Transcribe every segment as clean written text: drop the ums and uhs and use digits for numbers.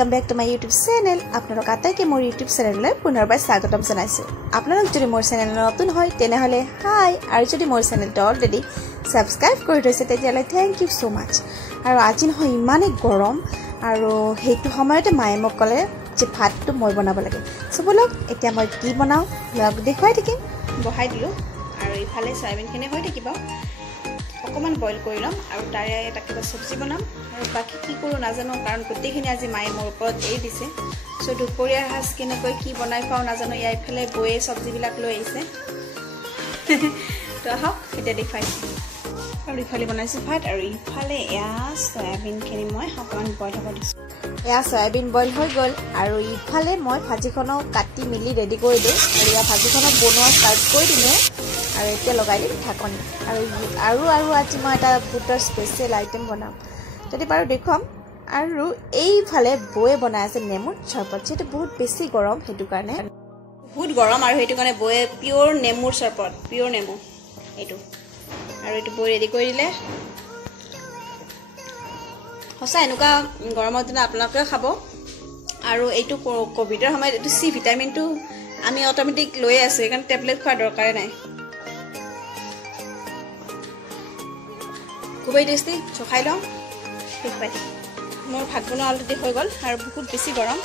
Welcome back to my YouTube channel आपनलोक आटाइके मोर यूट्यूब चैनेलলৈ পুনৰবাৰ স্বাগতম জনাইছো আপোনালোক যদি মোৰ চেনেল নতুন হয় তেনেহলে হাই আৰু যদি মোৰ চেনেলটো অলৰেডি সাবস্ক্ৰাইব কৰি থৈছে তেতিয়ালে থ্যাংক ইউ সো মাচ আৰু আজি নহয় ইমানে গৰম আৰু হেতু সময়তে মায়ে মোক কলে যে ভাতটো মই বনাব লাগে সো বলক এতিয়া মই কি বনাও লগ দেখুৱাই থাকিম বহাই দিলো আৰু ইফালে সয়াবিনখিনি হৈ থাকিব অকমান বইল কৰি লম আৰু তাৰে এটা কিবা সবজি বনাম আৰু বাকি কি কৰো নাজানো কাৰণ গোটেইখিনি আজি মায়ে মোৰ ওপৰত এই দিছে সো দুপৰীয়াৰ হাস কেনেকৈ কি বনাই পাও নাজানো ইয়াই ফেলে বয়ে সবজি বিলাক লৈ আহিছে তো হক এটা দেখাই আৰু ইফালে বনাইছো ভাত আৰু ইফালে এয়া সয়াবিনখিনি মই অকমান বইল হ'ব দিছো এয়া সয়াবিন বইল হৈ গল আৰু ইফালে মই ভাজিখনো কাটি মিলি ৰেডি কৰি দিও আৰু ইয়া ভাজিখনো বনোৱা ষ্টাৰ্ট কৰি দিলে আৰু এতিয়া লগাই দিম ঢাকনি আৰু আজি মই এটা বুটৰ স্পেশাল আইটেম বনাম যদি পাৰো দেখুৱাম আৰু এইফালে বয়ে বনাই আছে নেমুৰ চৰবত যেটো বহুত বেছি গৰম হেতু কাৰণে বহুত গৰম আৰু হেতু কাৰণে বয়ে পিওৰ নেমুৰ চৰবত পিওৰ নেমু এটো আৰু এটো বয়ে ৰেডি কৰি দিলে হসা এনেকুৱা গৰমৰ দিনা আপোনালোকে খাব আৰু এইটো কোভিডৰ সময়ত এটো সি ভিটামিনটো আমি অটোমেটিক লৈ আছে কাৰণ টেবলেট খোৱা দৰকাৰ নাই খুবই টেস্টি চখাই লওঁ ঠিক পাই মোৰ ভাত বনোৱা অলৰেডি হৈ গ'ল আৰু বহুত বেছি গৰম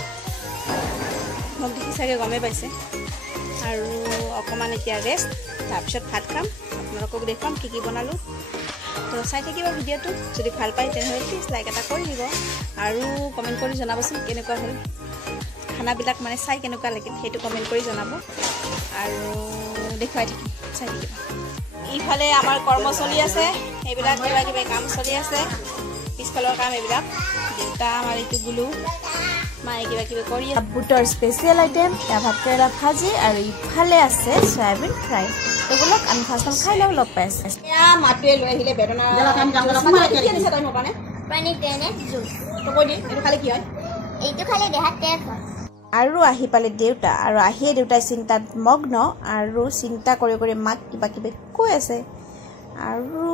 মোক দেখি চাগে গমে পাইছে আৰু অকমান এতিয়া ৰেষ্ট তাৰপিছত ভাত খাম আপোনালোকক দেখুৱাম কি বনালো তো চাই থাকিব ভিডিঅ'টো যদি ভাল পায় তেনেহ'লে প্লিজ লাইক এটা কৰি দিব আৰু কমেণ্ট কৰি জনাবচোন কেনেকুৱা হ'ল খানাবিলাক মানে চাই কেনেকুৱা লাগিল সেইটো কমেণ্ট কৰি জনাব আৰু দেখুৱাই থাকিম চাই থাকিব ইফালে আমাৰ কৰ্ম চলি আছে এইবিলাক কিবা কিবা কাম চলি আছে পিছফালৰ কাম এইবিলাক দেউতা আমাৰ এইটো গুলু মায়ে কিবা কিবা কৰি বুটৰ স্পেশাল আইটেম এটা ভাত কেৰেলা ভাজি আৰু ইফালে আছে সয়াবিন ফ্ৰাই এগুলোক আমি ফাৰ্স্ট খাই লওঁ লগ পাই আছে এয়া মাটোৱে লৈ আহিলে বেদনা কি আনিছে তই মোৰ কাৰণে পানী তেনে জুচ তো কৈ দি এইটো খালে কি হয় এইটো খালে দেহাত তেজ হয় আৰু আহি পালে দেউতা আৰু আহিয়ে দেউতাই চিন্তাত মগ্ন আৰু চিন্তা কৰি কৰি মাক কিবা কিবি কৈ আছে আৰু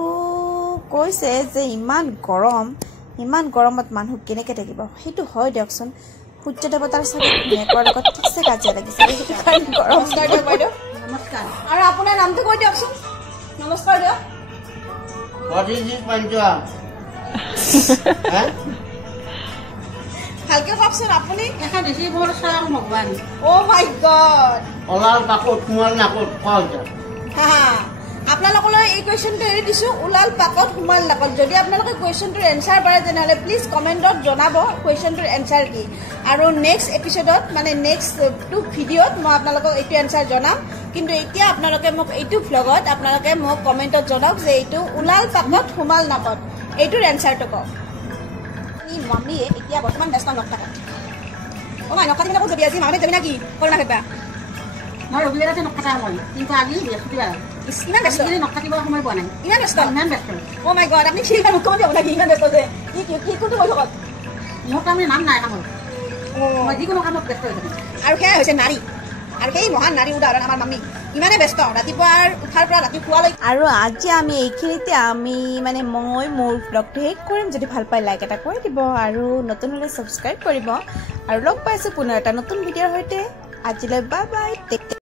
কৈছে যে ইমান গৰমত মানুহ কেনেকৈ থাকিব সেইটো হয় দিয়কচোন সূৰ্য দেৱতাৰ সাথে মেকৰ লগত ঠিকছে কাজিয়া লাগিছে সেইটো কাৰণে গৰম নমস্কাৰ দিয়ক বাইদেউ নমস্কাৰ আৰু আপোনাৰ নামটো কৈ দিয়কচোন নমস্কাৰ দিয়ক What is this Pancha? ভালকে কওকচোন আপুনি একা দেশি বৰ সাং ভগৱান ও মাই গড ওলাল পাকত সোমাল নাকত পাওঁতে হা আপোনালোকলৈ এই কোৱেশ্চনটো এৰি দিছো ওলাল পাকত সোমাল নাকত যদি আপোনালোকে কোৱেশ্চনটোৰ এনসাৰ পাৰে তেনেহলে প্লিজ কমেন্টত জনাব কোৱেশ্চনটোৰ এনসাৰ কি আৰু নেক্সট এপিসোডত মানে নেক্সট টু ভিডিঅ'ত মই আপোনালোকক এইটো এনসাৰ জনাম কিন্তু এতিয়া আপোনালোকে মোক এইটো ভ্লগত আপোনালোকে মোক কমেন্টত জনাওক যে এইটো ওলাল পাকত সোমাল নাকত এইটোৰ এনসাৰটো কওক ই মাম্মিয়ে এতিয়া বৰ্তমান ব্যস্ত নকথাকে ও মাই নকথাকে না যদি আজি মামে যাবি নাকি কৰনা হেবা মই ৰবিবাৰতে নকথা মই কিন্তু আজি বৃহস্পতিবাৰ ইমান ব্যস্ত নকথিব সময় পোৱা নাই ইমান ব্যস্ত ইমান ব্যস্ত ও মাই গড আপনি ঠিক মুখ্যমন্ত্রী হব নাকি ইমান ব্যস্ত যে কি কোনটো বৈঠকত মোৰ কামে নাম নাই কামৰ মই যিকোনো কামত ব্যস্ত হৈ থাকোঁ আৰু সেয়া হৈছে নাৰী আৰু সেই মহান নাৰী উদাহৰণ আমাৰ মাম্মি ইমানে ব্যস্ত ৰাতিপুৱাৰ উঠাৰ পৰা ৰাতি শুৱালৈ আৰু আজি আমি এইখিনিতে আমি মানে মই মোৰ ব্লগটো শেষ কৰিম যদি ভাল পাই লাইক এটা কৰি দিব আৰু নতুন হলে সাবস্ক্ৰাইব কৰিব আৰু লগ পাইছো পুনৰ এটা নতুন ভিডিঅ'ৰ সৈতে আজিলৈ বাই বাই